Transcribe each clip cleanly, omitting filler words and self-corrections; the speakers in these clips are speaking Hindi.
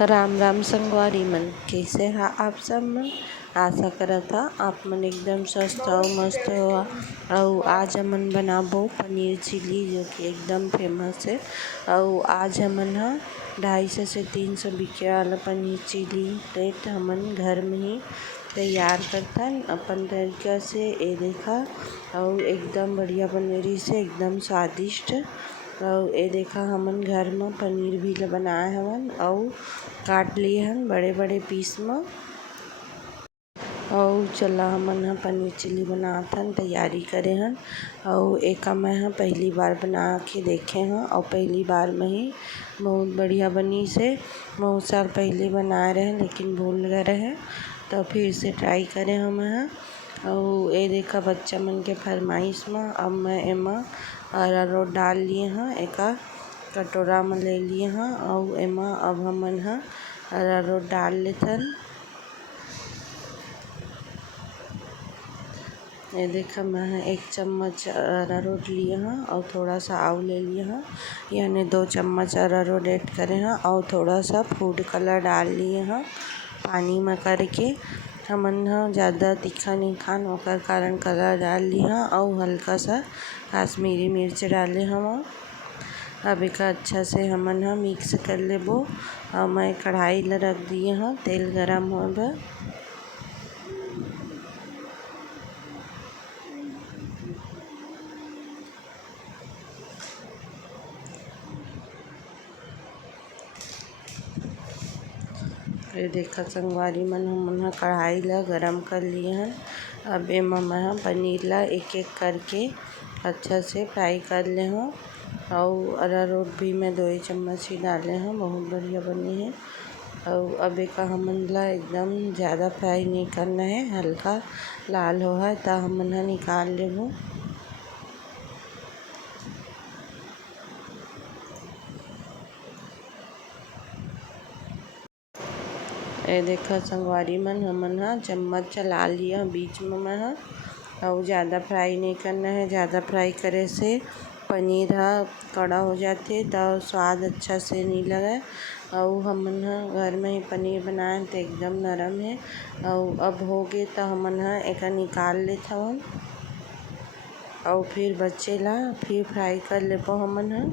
राम राम संगवारी मन, कैसे हा आप सब मन। आशा करत हा आप मन एकदम स्वस्थ और मस्त हो। और आज हमन बनाबो पनीर चिली, जो कि एकदम फेमस है। और आज हमन हा 250 से 300 बिके वाला पनीर चिली प्लेट हमन घर में ही तैयार करथन अपन तरीका से। ये देखा और एकदम बढ़िया बनेरी से एकदम स्वादिष्ट। और ये देखा हमन घर में पनीर भी बनाए हवन और काट लिए हन बड़े बड़े पीस में। और चला हमन हा पनीर चिली बनाथन, तैयारी करे हन। और एक मैं हा पहली बार बना के देखे हैं और पहली बार में ही बहुत बढ़िया बनी से। बहुत साल पहले बनाए रहे लेकिन भूल गए रहे, तो फिर से ट्राई करे हम हा। और ये देखा बच्चा मन के फरमाइश में अब मैं एमा अरारोट डाल लिए हाँ, एक कटोरा में ले लिए हाँ। और एमा अब हमन हा अरारोट डाल लेथन। ये देखा मैं 1 चम्मच अरारोट लिए हाँ और थोड़ा सा आव ले लिए हाँ, यानी 2 चम्मच अरारोट ऐड करे हाँ। और थोड़ा सा फूड कलर डाल लिए हाँ पानी में करके। हमन हा ज़्यादा तीखा नहीं खान, ओकर कारण कलर डाल ली हाँ। और हल्का सा कश्मीरी मिर्च डाले हम। अब एक अच्छा से हमन हा मिक्स कर लेबो। और मैं कढ़ाई ला रख दिए हाँ तेल गरम होबे। ये देखा संगवारी मन हमन हा कढ़ाई ला गरम कर लिए हन। अब एमा मैं पनीर ला एक एक करके अच्छा से फ्राई कर ले हूँ। और अरारोट भी मैं 2 चम्मच ही डाले हैं, बहुत बढ़िया बनी है। और अब एक हमन ला एकदम ज़्यादा फ्राई नहीं करना है, हल्का लाल हो है तो हमन हा निकाल लेबो। ये देखा संगवारी मन हमन हा चम्मच चला लिया बीच में मैं हा। और ज़्यादा फ्राई नहीं करना है, ज़्यादा फ्राई करे से पनीर हा कड़ा हो जाते तो स्वाद अच्छा से नहीं लगे। और हमन हा घर में ही पनीर बनाए तो एकदम नरम है। और अब हो गए तो हमन हा एक निकाल लेत हवन। और फिर बच्चे ला फिर फ्राई कर लेबो हमन हा।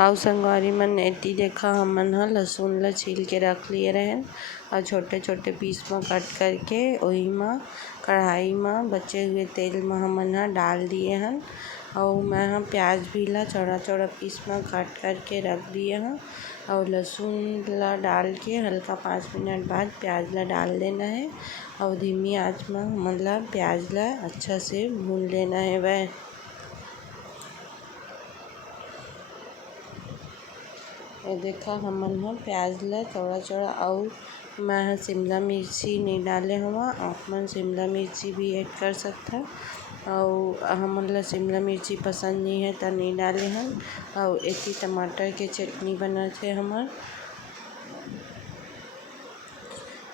और संगवारी मन एती देखा हमन हा लहसुन ला छील के रख लिए रहन और छोटे छोटे पीस में कट करके वही में कढ़ाई में बचे हुए तेल में हमन हा डाल दिए हन। और मैं हा प्याज भी ला चौड़ा चौड़ा पीस में कट करके रख दिए हूँ। और लहसुन ला डाल के हल्का 5 मिनट बाद प्याज ला डाल देना है। और धीमी आंच में हमन ला प्याज ला अच्छा से भून लेना है वह। ये देखा हमन हा प्याज ला चौड़ा चौड़ा। और मैं हा शिमला मिर्ची नहीं डाले हुआ, आप मन शिमला मिर्ची भी ऐड कर सकता। और हमन ला शिमला मिर्ची पसंद नहीं है तो नहीं डाले हन। और एती टमाटर के चटनी बनाते हमन।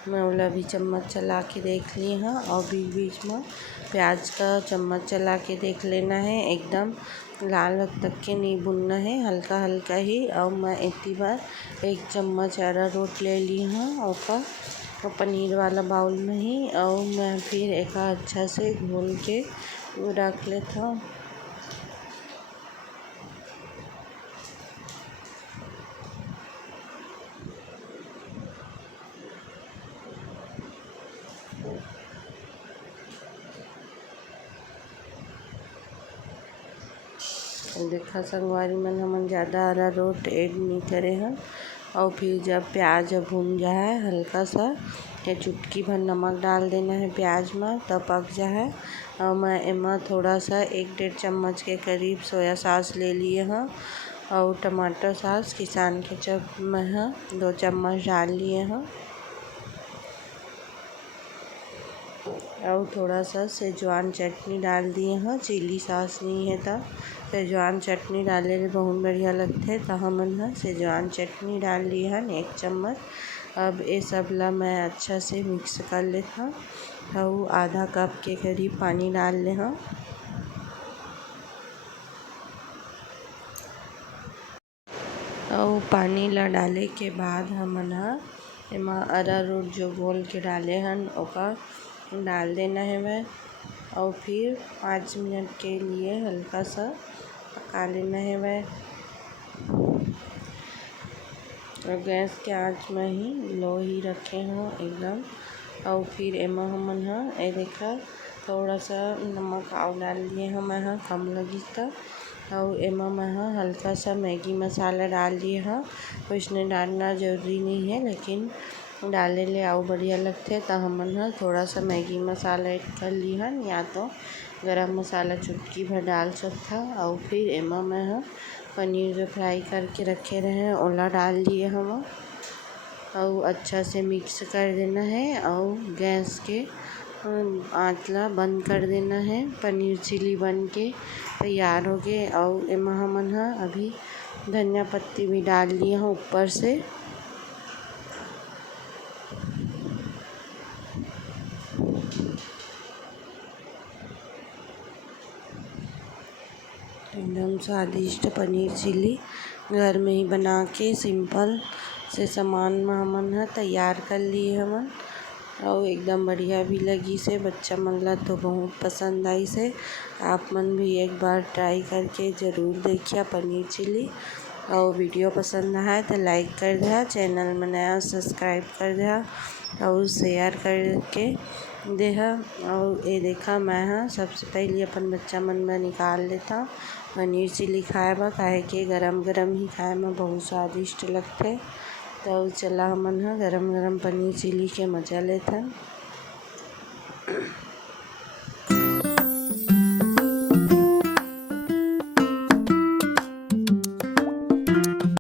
मैं ओला भी चम्मच चला के देख ली हाँ। और बीच बीच में प्याज का चम्मच चला के देख लेना है, एकदम लाल तक के नहीं भुनना है, हल्का हल्का ही। और मैं इतनी बार 1 चम्मच अरारोट ले ली हाँ और पनीर वाला बाउल में ही। और मैं फिर एक अच्छा से घोल के रख लेता हूँ। देखा संगवारी मन हमन ज़्यादा अरारोट ऐड नहीं करे हैं। और फिर जब प्याज भून जाए हल्का सा या चुटकी भर नमक डाल देना है प्याज में, तब पक जाए। और मैं एमा थोड़ा सा 1 डेढ़ चम्मच के करीब सोया सॉस ले लिए हैं। और टमाटर सॉस किसान केचप में 2 चम्मच डाल लिए हैं और थोड़ा सा सेजवान चटनी डाल दिए हैं। चिली सॉस नहीं है तो सेजवान चटनी डाले ले बहुत बढ़िया लगते तो हमन सेजवान चटनी डाल ली है 1 चम्मच। अब ये सब ला मैं अच्छा से मिक्स कर लेता और आधा कप के करीब पानी डाल ले हाँ। और पानी ला डाले के बाद हमन एमा अरारोट जो घोल के डाले हन ओका डाल देना है वह और फिर 5 मिनट के लिए हल्का सा पका लेना है वह। और गैस के आंच में ही लो ही रखे हों एकदम। और फिर एमा हमन ये देखा थोड़ा सा नमक और डाल दिए हम कम लगी था। और एमा मैं हल्का सा मैगी मसाला डाल दिए हाँ। कुछ नहीं डालना ज़रूरी नहीं है लेकिन डाले ले और बढ़िया लगते तो हमन थोड़ा सा मैगी मसाला ऐड कर ली हन या तो गरम मसाला चुटकी भर डाल सकता। और फिर एमा मैं पनीर जो फ्राई करके रखे रहे ओला डाल दिए हम और अच्छा से मिक्स कर देना है और गैस के आँच ला बंद कर देना है। पनीर चिली बन के तैयार हो गए। और एमा हमन अभी धनिया पत्ती भी डाल लिए हैं ऊपर से। एकदम स्वादिष्ट पनीर चिली घर में ही बना के सिंपल से सामान में हमन तैयार कर लिए हमन और एकदम बढ़िया भी लगी से बच्चा मन ला तो बहुत पसंद आई से। आप मन भी एक बार ट्राई करके ज़रूर देखिए पनीर चिली। और वीडियो पसंद आए तो लाइक कर दिया, चैनल में नया सब्सक्राइब कर दिया और शेयर करके देहा। और ये देखा मैं सबसे पहले अपन बच्चा मन में निकाल लेता पनीर चिली खाए बा काहे के गरम गरम ही खाए में बहुत स्वादिष्ट लगते। तो चला हमन गरम गरम पनीर चिली के मज़ा लेथन।